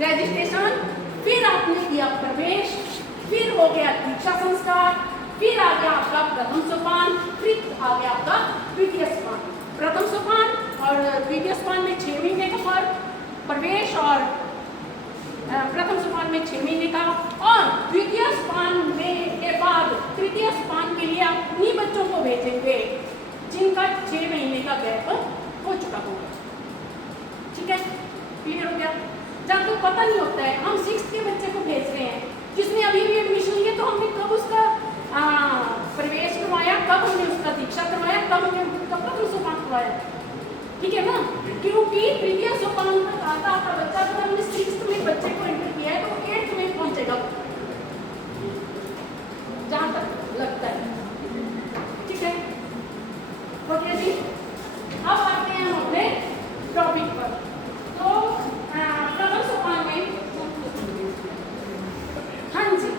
Registration, फिर आपने किया प्रवेश, फिर हो गया दीक्षा संस्कार, फिर आ गया आपका प्रथम सोपान, फिर आ गया आपका द्वितीय सोपान। प्रथम सोपान और द्वितीय सोपान में 6 महीने का फर्क, प्रवेश और प्रथम सोपान में 6 महीने का, और द्वितीय सोपान में के बाद तृतीय सोपान के लिए आप उन्हीं बच्चों को भेजेंगे जिनका 6 महीने का गैप हो चुका होगा। ठीक है, क्लियर हो गया। जब तो पता नहीं होता है, हम 6th के बच्चे को भेज रहे हैं जिसने अभी भी एडमिशन लिया, तो हमने कब उसका प्रवेश करवाया, कब हमने उसका दीक्षा करवाया, कब हमने उसका प्रथम सोपान करवाया। ठीक है ना, क्योंकि तृतीय सोपान में आता था बच्चा, तो हमने 6th में बच्चे को एंटर किया है तो 8th में पहुंचेगा जहां तक लगता है। ठीक है, ओके जी। अब आते हैं हम अपने टॉपिक पर। तो प्रथम सोपान में, हाँ जी,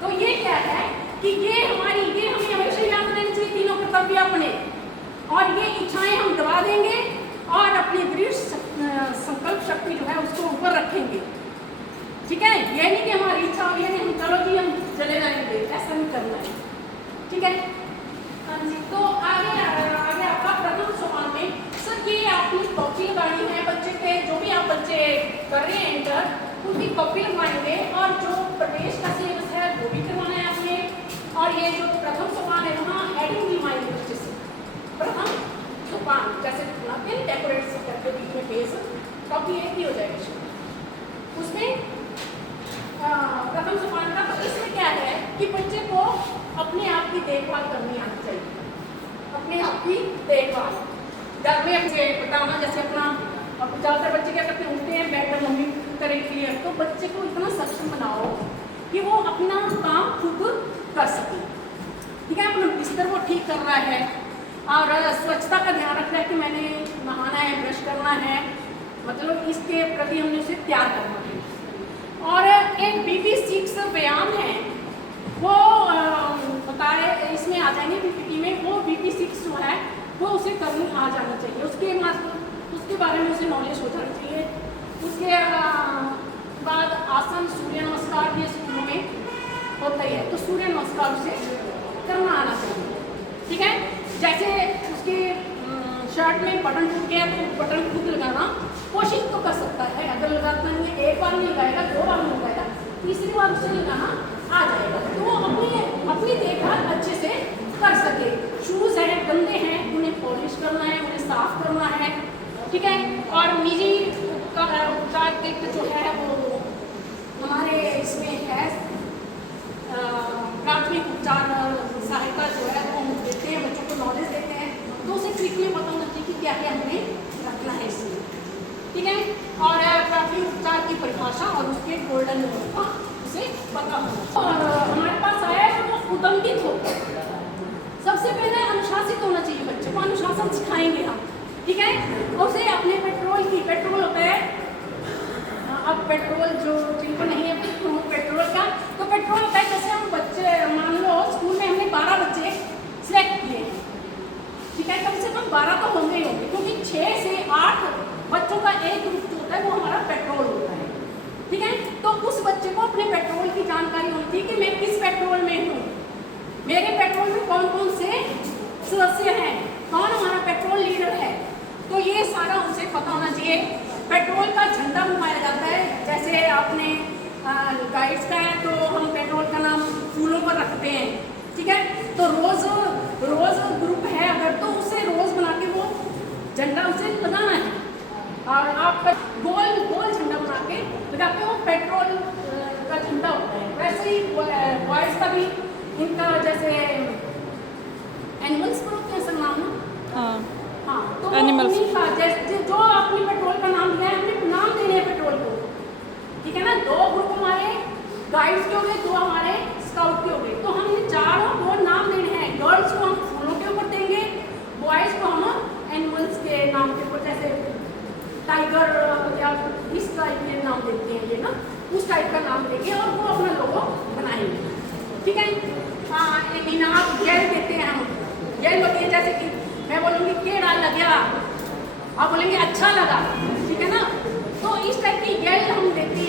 तो ये क्या है कि ये हमें हमेशा याद रहनी चाहिए तीनों कर्तव्य अपने, और ये इच्छाएं हम दबा देंगे और अपनी दृढ़ संकल्प शक्ति जो है उसको ऊपर रखेंगे। ठीक है, ये नहीं कि हमारी इच्छा हो, ये नहीं हम चलो जी हम चले जाएंगे, ऐसा नहीं करना है। ठीक है, हाँ जी। तो आगे आपका प्रथम सोपान में सर ये आपकी कॉपी लगानी है बच्चे पे, जो भी आप बच्चे कर रहे हैं एंटर उनकी कॉपी लगवाएंगे, और जो प्रवेश का सिलेबस है वो भी करवाना है आपने, और ये जो प्रथम सोपान है वहाँ हेडिंग दिलवाएंगे बच्चे से। प्रथम सोपान जैसे डेकोरेट करके बीच में फेस कॉपी एक ही हो जाएगा उसमें प्रथम सोपान का। तो इसमें क्या है कि बच्चे को अपने आप की देखभाल करनी आनी चाहिए, अपने आप की देखभाल घर में अपने बताना। जैसे अपना अब ज़्यादातर बच्चे क्या करते हैं, उठते हैं बेड पर मम्मी करें क्लियर, तो बच्चे को इतना सक्षम बनाओ कि वो अपना काम खुद कर सके। ठीक है, अपना बिस्तर वो ठीक कर रहा है और स्वच्छता का ध्यान रख रहा है कि मैंने नहाना है, ब्रश करना है, मतलब इसके प्रति हमने उसे तैयार करना है। और एक BP6 व्यायाम है वो बताए इसमें आ जाएंगे PPT में, वो BP6 जो है वो उसे करनी आ जाना चाहिए, उसके बारे में उसे नॉलेज हो जानी चाहिए। उसके बाद आसन, सूर्य नमस्कार ये स्कूलों में होता ही है, तो सूर्य नमस्कार उसे करना आना चाहिए। ठीक है, जैसे उसके शर्ट में बटन टूट गया तो बटन खुद लगाना कोशिश तो कर सकता है, अगर लगाता नहीं है, एक बार नहीं लगाएगा, 2 बार नहीं लगाएगा, तीसरी बार उसे लगाना आ जाएगा, तो वो अपनी देखभाल अच्छे से कर सके। शूज़ हैं गंदे हैं, उन्हें पॉलिश करना है, उन्हें साफ करना है। ठीक है, और निजी उपचार किट जो है वो हमारे इसमें है, प्राथमिक उपचार सहायता जो है वो हम देते हैं, बच्चों को नॉलेज देते हैं, तो उसे ट्रीटमेंट पता होना चाहिए कि क्या क्या हमें रखना है इसमें। ठीक है, और प्राथमिक उपचार की परिभाषा और उसके गोल्डन रूल का उसे पता होना। और हमारे पास आया है तो वो उदंबित हो, सबसे पहले अनुशासित होना चाहिए, बच्चे को अनुशासन सिखाएंगे हम। ठीक है, उसे अपने पेट्रोल होता है, अब पेट्रोल जो जिनको नहीं है पेट्रोल का, तो पेट्रोल होता है जैसे हम बच्चे मान लो स्कूल में हमने 12 बच्चे सिलेक्ट किए हैं। ठीक है, कम से कम 12 तो होंगे ही होंगे, क्योंकि 6 से 8 बच्चों का एक ग्रुप जो होता है वो हमारा पेट्रोल होता है। ठीक है, तो उस बच्चे को अपने पेट्रोल की जानकारी होती है कि मैं किस पेट्रोल में हूँ, मेरे पेट्रोल में कौन कौन से सदस्य हैं, कौन हमारा पेट्रोल लीडर है, तो ये सारा उसे पता होना चाहिए। पेट्रोल का झंडा बनवाया जाता है, जैसे आपने गाइड्स का है तो हम पेट्रोल का नाम फूलों पर रखते हैं। ठीक है, तो रोज़ ग्रुप है अगर, तो उसे रोज़ बना के वो झंडा उसे लगाना है, और आप गोल झंडा बना के लगाते हो, पेट्रोल का झंडा होता है। वैसे ही बॉयज़ का भी इनका जैसे एनिमल्स पर होते हैं सब नाम ना, हाँ तो एनिमल्स का जैसे जो आपने पेट्रोल का नाम दिया है, हमने नाम देने हैं पेट्रोल को। ठीक है ना, 2 ग्रुप हमारे गाइड्स के हो गए, 2 हमारे स्काउट के हो गए, तो हमने 4 नाम देने हैं। गर्ल्स को हम फूलों के ऊपर देंगे, बॉयज़ को हम एनिमल्स के नाम के ऊपर, जैसे टाइगर या इस टाइप के नाम देते हैं ये ना, उस टाइप का नाम देंगे और वो अपना लोगो बनाएंगे। ठीक है, हाँ इनाम जेल देते हैं हम, जेल होती है, जैसे कि मैं बोलूँगी केड़ा लगा, आप बोलेंगे अच्छा लगा। ठीक है ना, तो इस टाइप की जेल हम देते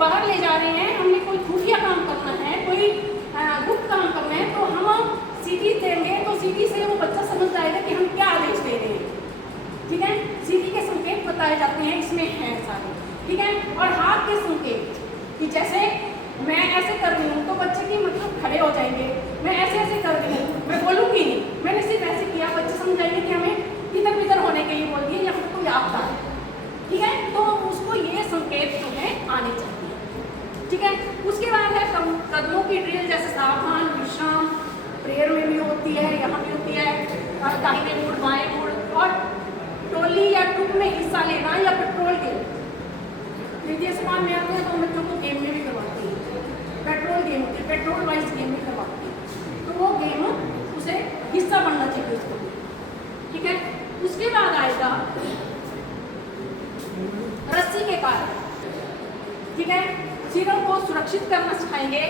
बाहर ले जा रहे हैं, हमने कोई खुफिया काम करना है, कोई गुप्त काम करना है, तो हम सीटी देंगे तो सीटी से वो बच्चा समझ जाएगा कि हम क्या आदेश दे रहे हैं। ठीक है, सीटी के संकेत बताए जाते हैं, इसमें हैं सारे। ठीक है, और हाथ के संकेत कि जैसे मैं ऐसे कर रही हूँ तो बच्चे की मतलब खड़े हो जाएंगे, मैं ऐसे कर रही हूँ, मैं बोलूँगी नहीं, मैंने सिर्फ ऐसे किया, बच्चे समझ जाएंगे कि हमें इधर उधर होने के लिए बोल दिए या फिर कोई आपदा है। ठीक है, तो उसको ये संकेत जो है आने चाहिए। ठीक है, उसके बाद है कदमों की ड्रिल, जैसे सावधान, विश्राम, प्रेयर में भी होती है, यहाँ भी होती है, दाहिने मुड़, बाएं मुड़, और टोली या ट्रुप में हिस्सा लेना या पेट्रोल गेम। तृतीय समान में आते हैं तो बच्चों को गेम में भी करवाते हैं, पेट्रोल गेम होती है, पेट्रोल वाइज गेम में करवाते हैं, तो वो गेम उसे हिस्सा बनना चाहिए उसको। ठीक है, उसके बाद आएगा रस्सी के कार्य। ठीक है, सिरों को सुरक्षित करना सिखाएंगे,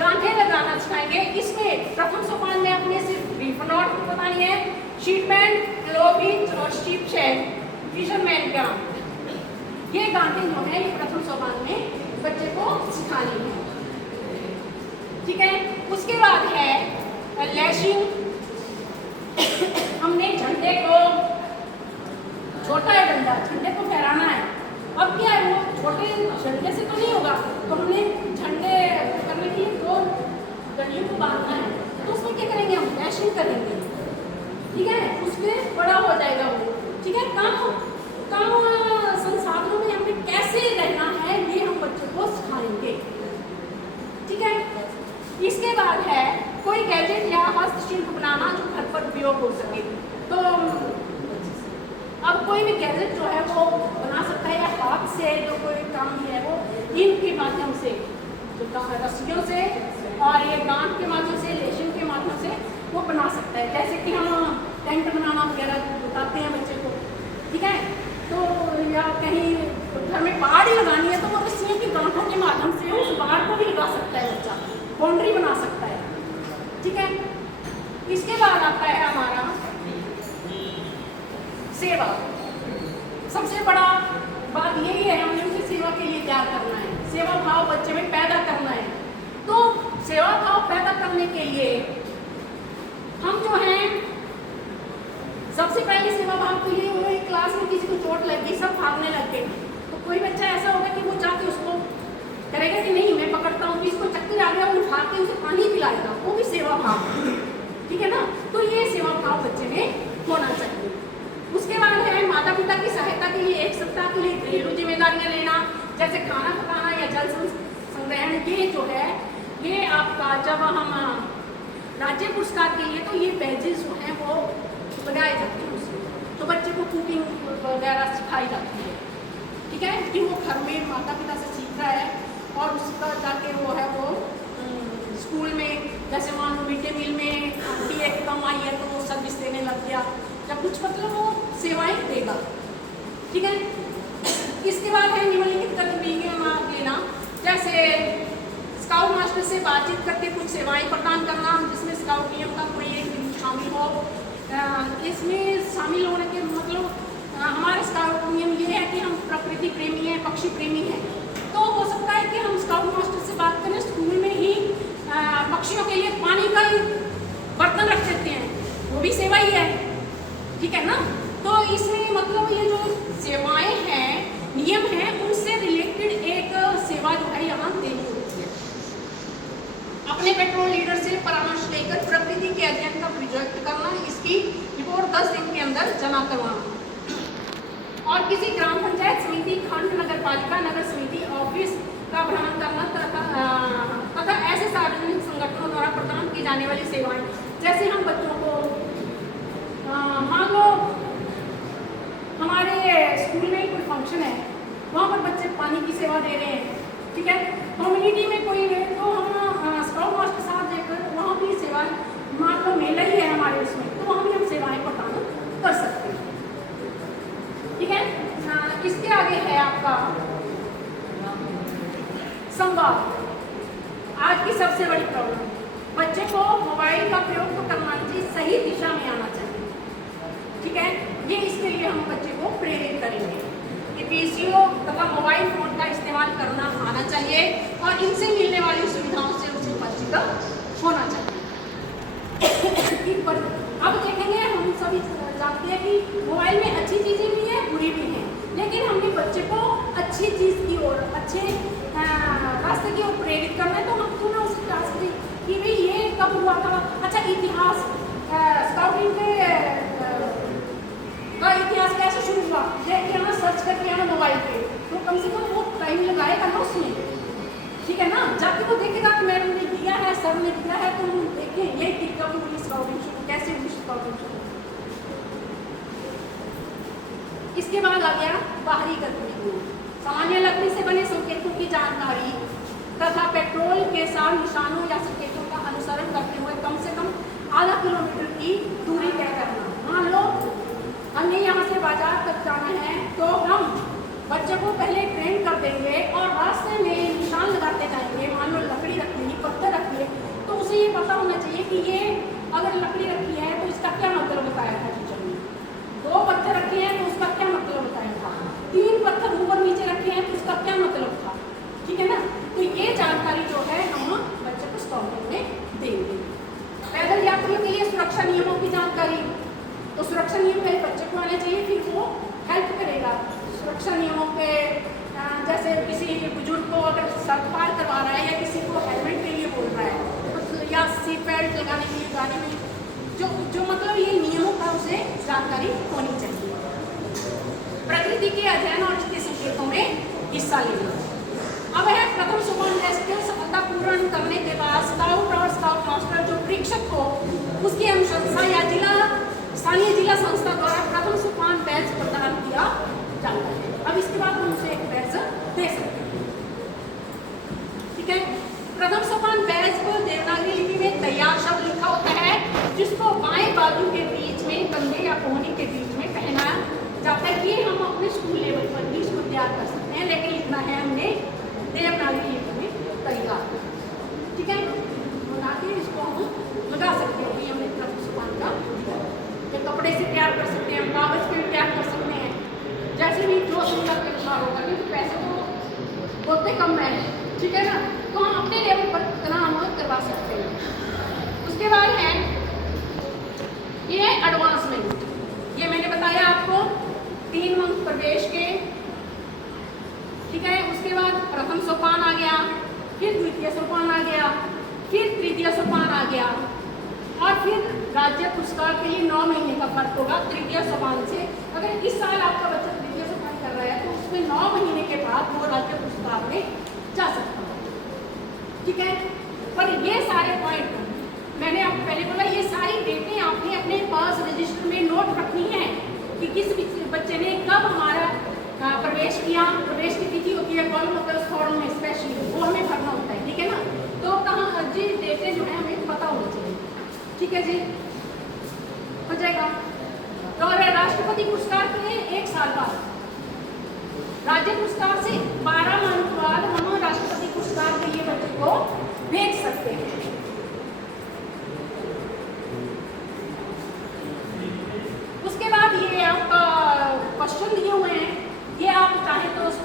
गांठें लगाना सिखाएंगे। इसमें प्रथम सोपान में अपने सिर्फ ब्रीफ नॉट बतानी है, शीटमैन, क्लोविज और शीप शेड, फिशरमैन का ये गांठें जो है ये प्रथम सोपान में बच्चे को सिखानी है। ठीक है, उसके बाद है लैशिंग। हमने झंडे को, छोटा है डंडा, झंडे को फहराना है। अब क्या है, वो छोटे झंडे से तो नहीं होगा, तो हमने झंडे करने के लिए दो डंडियों को बांधना है, तो उसमें क्या करेंगे, हम लैशिंग करेंगे। ठीक है, उसके बड़ा हो जाएगा वो। ठीक है, कम संसाधनों में हमें कैसे रहना है ये हम बच्चों को सिखाएंगे। ठीक है, इसके बाद है कोई गैजेट या हस्तशिल्प बनाना जो घर पर उपयोग हो सके। तो अब कोई भी गैजेट जो है वो बना सकता है, या हाथ से जो कोई काम है वो इनके माध्यम से, जो रस्सियों से और ये गांठ के माध्यम से, लेशिंग के माध्यम से वो बना सकता है। जैसे कि हम टेंट बनाना वगैरह बताते हैं बच्चे को। ठीक है, तो या कहीं घर में बाड़ लगानी है तो वो रस्सियों की गांठों के माध्यम से उस बाड़ को भी लगा सकता है बच्चा, बाउंड्री बना सकता है। ठीक है, इसके बाद आता है हमारा सेवा। सबसे बड़ा बात यही है, हमें उनकी सेवा के लिए क्या करना है, सेवा भाव बच्चे में पैदा करना है। तो सेवा भाव पैदा करने के लिए हम जो हैं सबसे पहले सेवा भाव के लिए, वो एक क्लास में किसी को चोट लग गई, सब भागने लग गए, तो कोई बच्चा ऐसा होगा कि वो जाके उसको करेगा कि नहीं मैं पकड़ता हूँ, इसको चक्कर आ गया, वो उठा के उसे पानी पिलाएगा, वो भी सेवा भाव। ठीक है ना, तो ये सेवा भाव बच्चे में होना चाहिए। उसके बाद है माता पिता की सहायता के लिए 1 सप्ताह के लिए घरेलू जिम्मेदारियां लेना, जैसे खाना पकाना या जल संग्रहण। ये जो है ये आपका जब हम राज्य पुरस्कार के लिए तो ये बैजेस जो हैं वो लगाए जाते हैं उसमें, तो बच्चे को कुकिंग वगैरह सिखाई जाती है। ठीक है, कि वो घर में माता पिता से सीख रहा है और उसका जाके वो है वो स्कूल में, जैसे मान लो मिड डे मील में आंटी एक कम आई है तो वो सर्विस देने लग गया, या कुछ मतलब वो सेवाएं देगा। ठीक है, इसके बाद है निम्नलिखित गतिविधियां लेना, जैसे स्काउट मास्टर से बातचीत करके कुछ सेवाएं प्रदान करना, जिसमें स्काउट नियम का कोई एक शामिल हो। इसमें शामिल होने के मतलब हमारे स्काउट नियम ये है कि हम प्रकृति प्रेमी हैं, पक्षी प्रेमी हैं, तो हो सकता है कि हम स्काउट मास्टर से बात करें, स्कूल में ही पक्षियों के लिए पानी का बर्तन रख देते हैं, वो भी सेवा ही है। ठीक है ना, तो इसमें मतलब ये जो सेवाएं हैं, नियम हैं, उनसे रिलेटेड एक सेवा जो है यहाँ देनी होती है। अपने पेट्रोल लीडर से परामर्श लेकर प्रकृति के अध्ययन का प्रोजेक्ट करना, इसकी रिपोर्ट 10 दिन के अंदर जमा करवाना, और किसी ग्राम पंचायत समिति, खंड नगर पालिका, नगर समिति ऑफिस का भ्रमण करना तथा ऐसे सार्वजनिक संगठनों द्वारा प्रदान की जाने वाली सेवाएं, जैसे हम बच्चों को मान लो हमारे स्कूल में कोई फंक्शन है, वहाँ पर बच्चे पानी की सेवा दे रहे हैं। ठीक है, कम्युनिटी में कोई है तो हम स्काउट मास्टर साहब देकर वहाँ भी सेवाएं, मान लो मेला ही है हमारे उसमें, तो वहाँ भी हम सेवाएं प्रदान कर सकते हैं। ठीक है, इसके आगे है आपका संवाद। आज की सबसे बड़ी प्रॉब्लम, बच्चे को मोबाइल का प्रयोग तो करना चाहिए, सही दिशा में आना चाहिए। ठीक है, ये इसके लिए हम बच्चे को प्रेरित करेंगे कि पीसीओ तथा मोबाइल फोन का इस्तेमाल करना आना चाहिए और इनसे मिलने वाली सुविधाओं से उसे परिचित होना चाहिए। अब देखेंगे, हम सभी जानते हैं कि मोबाइल में अच्छी चीज़ें भी हैं, बुरी भी हैं, लेकिन हमने बच्चे को अच्छी चीज़ की ओर, अच्छे रास्ते की ओर प्रेरित करना है। तो हम क्यों ना उसे क्लास में कि भाई ये कब हुआ था, अच्छा इतिहास, स्काउटिंग के का इतिहास कैसे शुरू हुआ, ये यहाँ सर्च करके आना मोबाइल पे, तो कम से कम वो टाइम लगाएगा ना उसमें, ठीक है ना। जाके वो देखेगा कि मैडम ने दिया है, सर ने दिया है, तो हम देखें ये कब हुई स्काउटिंग शुरू, कैसे हुई स्काउटिंग शुरू। इसके बाद आ गया बाहरी गतिविधियों, सामान्य लकड़ी से बने संकेतों की जानकारी तथा पेट्रोल के साथ निशानों या संकेतों का अनुसरण करते हुए कम से कम आधा किलोमीटर की दूरी तय करना। मान लो हमने यहाँ से बाजार तक जाना है, तो हम बच्चे को पहले ट्रेन कर देंगे और रास्ते में निशान लगाते जाएंगे। मान लो लकड़ी रखी है, पत्थर रखी है, तो उसे ये पता होना चाहिए कि ये अगर लकड़ी रखी है तो इसका क्या मतलब बताया था टीचर ने, 2 पत्थर रखे हैं तो उसका क्या मतलब बताया था, 3 पत्थर ऊपर नीचे रखे हैं तो उसका क्या मतलब था, ठीक है ना। तो ये जानकारी जो है हम बच्चे को स्काउटिंग में देंगे। पैदल यात्रियों के लिए सुरक्षा नियमों की जानकारी, तो सुरक्षा नियम पहले बच्चे को आने चाहिए, फिर वो हेल्प करेगा सुरक्षा नियमों के। जैसे किसी बुजुर्ग को अगर सड़क पार करवा रहा है या किसी को हेलमेट के लिए बोल रहा है, तो या सीट बेल्ट लगाने के लिए गाड़ी में जो मतलब ये नियमों का उसे जानकारी होनी चाहिए। प्रकृति के अध्ययन और इसके संकेतों में हिस्सा लेना। अब है प्रथम सोपान टेस्ट सफलतापूर्ण करने के बाद स्काउट और स्काउट मास्टर जो प्रशिक्षक को उसकी अनुशंसा या स्थानीय जिला संस्था द्वारा प्रथम सोपान बैच प्रदान किया जाता है। अब इसके बाद हम उसे एक बैच दे सकते हैं, ठीक है। प्रथम सोपान बैच को देवनागरी लिपि में तैयार शब्द लिखा होता है, जिसको बाएं बाजू के बीच में कंधे या कोहनी के बीच में पहनाया जाता है। ये हम अपने स्कूल लेवल पर भी इसको तैयार कर सकते हैं, लेकिन लिखना है हमने देवनागरी लिपि में तैयार, ठीक है। बना के इसको हम लगा सकते हैं कि हमने प्रथम सोपान का ये कपड़े से तैयार कर सकते हैं, कागज पे भी तैयार कर सकते हैं, जैसे भी जो सुविधा के अनुसार होगा, क्योंकि पैसे तो बहुत कम है, ठीक है ना। तो हम अपने लेवल पर इतना हम करवा सकते हैं। उसके बाद है ये एडवांसमेंट, ये मैंने बताया आपको 3 अंक प्रवेश के, ठीक है। उसके बाद प्रथम सोपान आ गया, फिर द्वितीय सोपान आ गया, फिर तृतीय सोपान आ गया, और फिर राज्य पुरस्कार के लिए 9 महीने का फर्क होगा तृतीय सोपान से। अगर इस साल आपका बच्चा तृतीय सोपान कर रहा है तो उसमें 9 महीने के बाद वो राज्य पुरस्कार में जा सकता है, ठीक है। पर ये सारे पॉइंट मैंने आपको पहले बोला, ये सारी डेटें आपने अपने पास रजिस्टर में नोट रखनी है कि किस बच्चे ने कब हमारा प्रवेश किया। प्रवेश की तिथि होती है, कॉलम होता है उस फॉर्म में स्पेशली, वो हमें भरना होता है, ठीक है ना। तो कहाँ जी डेटें जो है हमें पता होनी चाहिए, ठीक है जी, हो जाएगा। तो राष्ट्रपति पुरस्कार के लिए 1 साल बाद, राज्य पुरस्कार से 12 माह बाद हम राष्ट्रपति पुरस्कार के लिए बच्चे को भेज सकते हैं।